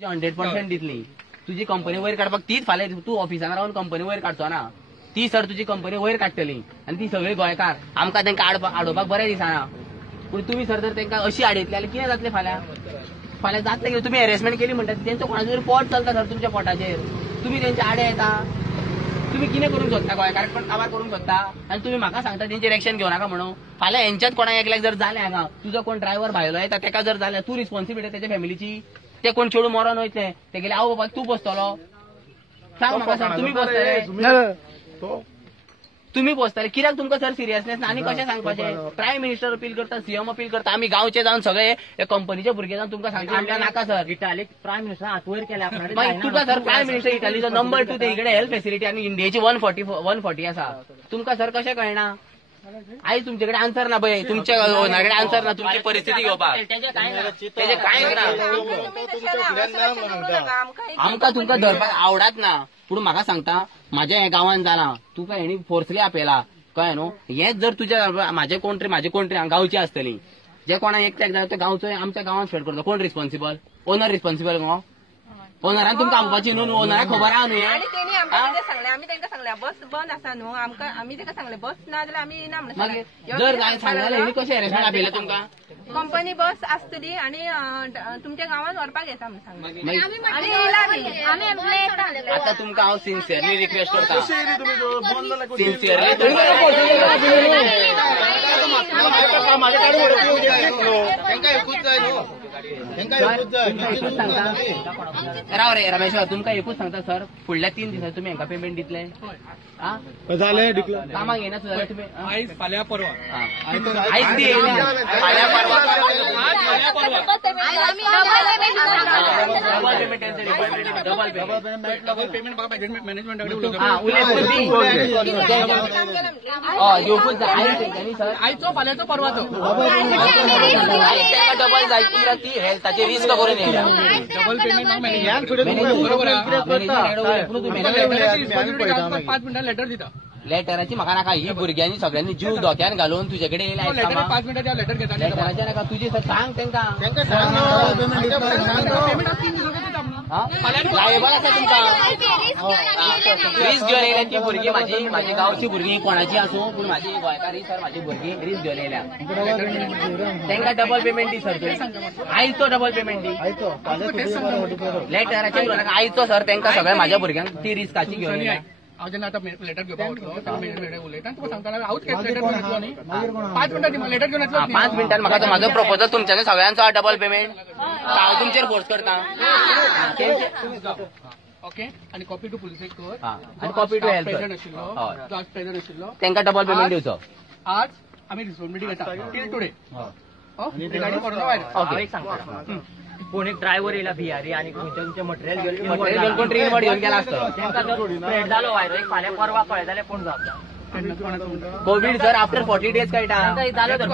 100% दितली तुझी कंपनी वयर काडपाक तीच फाल्यां तू ऑफिसान रावन कंपनी वयर काडचो ना ती सर तुझी कंपनी वयर काडटली आनी ती सगळी गोंयकार आमकां तांकां आडोवपाक बरें दिसना पूण तुमी सर जर तांकां अशी आडयतली जाल्यार कितें जातलें फाल्यां जातलें कितें तुमी हॅरेसमेंट केली म्हणटा तेंचो कोणाचो तरी पोट चलता सर तुमच्या पोटाचेर तुमी तेंचे आडे येता तुम्ही कितें करूंक सोदता गोंयकाराक पण काबार करूंक सोदता आनी तुमी म्हाका सांगता तेंचेर एक्शन घेवं नाका म्हणून फाल्यां हेंच्याच कोणाक एकल्याक जर जालें हांगा तुजो कोण ड्रायव्हर भायलो येता तेका जर जाल्यार तूं रिस्पॉन्सिबिलिटी तेच्या फॅमिलीची ते कोण चेडू मरोन वयतले ते गेले आवय बापायक तूं पोसतलो सांग म्हाका सर तुमी पोसतले तुमी पोसतले कित्याक तुमकां सर सिरियसनेस ना आनी कशें सांगपाचें प्रायम मिनिस्टर अपील करता सीएम अपील करता आमी गांवचे जावन सगळे कंपनीचे भुरगे जावन तुमकां सांगता आमकां नाका सर इटालीक प्रायम मिनिस्टर हातवयर केल्या मागीर तुका सर प्रायम मिनिस्टर इटालीचो नंबर 2 ते इकडे हेल्थ फेसिलिटी आनी इंडियेची 140 आसा तुमकां सर कशें कळना आई तुमचे कडेन आन्सर ना पळय तुमच्या ओनराकडे आन्सर ना तुमची परिस्थिती घेवपाक तेजे कांय ना आमकां तुमकां धरपाक आवडत ना पूण म्हाका सांगता म्हाज्या हे गांवांत जालां तुका हेणी फोर्सली आपयला कळ्ळें न्हू हेच जर तुज्या म्हाजी कोंट्री गांवची आसतली जे कोणाक एकट्याक जाय ते गांवचो आमच्या गांवांत स्प्रेड करता कोण रिस्पॉन्सिबल ओनर रिस्पॉन्सिबल गो ओनरान तुमकां आमपाची न्हू ओनराक खबर आहा न्हू आनी तेणी आमकां सांगलें आमी तांकां सांगलें बस बंद आसा न्हू आमकां आमी ताका सांगलें बस ना जाल्यार आमी येना म्हणून जर सांगलें हेणी कशें हॅरेसमेंट आपयलें तुमकां कंपनी बस आसतली आनी तुमच्या गांवांत व्हरपाक येता म्हणून सांगलें आता तुमकां हांव सिन्सियरली रिक्वेस्ट करता सिन्सियरली राव रे रमेश तुमकां एकूच सांगता सर फुडल्या 3 दिसांनी तुमी हांकां पेमेंट दितले कामाक येना जाल्यार तुमी आयज फाल्यां परवा आयज ती येयल्या फाल्यां परवा डबल पेमेंट मॅनेजमेंट येवपूच जाय सर आयचो फाल्यांचो परवाचो डबल जाय ती हेल्थाचे रिस्क करून येयल्या डबल पेमेंट 5 मिनिटां लेटर दिता लेटराची म्हाका नाका ही भुरग्यांनी सगळ्यांनी जीव धोक्यान घालून तुजे कडेन येयला 5 मिनिटांच्या लेटर घेता लेटराचे नाका तुजी सांग तांकां लायबल आसा तुमकां रिस्क घेवन येयल्या ती भुरगीं म्हाजी गांवची भुरगीं कोणाची आसूं पूण म्हाजी गोंयकारी सर म्हाजी भुरगीं रिस्क घेवन येयल्या तांकां डबल पेमेंट दी सर आयचो डबल पेमेंट दी लेटराचे आयचो सर तांकां सगळ्या म्हाज्या भुरग्यांक ती रिस्काची घेवन येयल्या हांव जेन्ना आतां लेटर घेवपाक वतलो उलयता तुका सांगतालो हांवूच लेटर घेवन येतलो न्ही 5 मिनिटां लेटर घेवन येतलो 5 मिनिटांनी म्हाका म्हाजो प्रपोजल तुमच्यानी सगळ्यांचो डबल पेमेंट हांव तुमचेर फोर्स करता ओके आनी कॉपी टू पुलिसेक कर आनी कॉपी टू हेल्थ जो आज प्रेझेंट आशिल्लो तांकां डबल पेमेंट दिवचो आज आमी रिस्पॉन्सिबिलिटी घेता till today regarding corona virus कोण एक ड्रायव्हर येयला बिहारी आणि खंयचे मटेरियल घेवन कोण ट्रेन वर घेवन गेला आसतलो तांकां जर स्प्रेड जालो व्हायरस फाल्यां परवा कळ्ळें जाल्यार कोण जाता कोविड जर आफ्टर 40 days कळटा जालो तर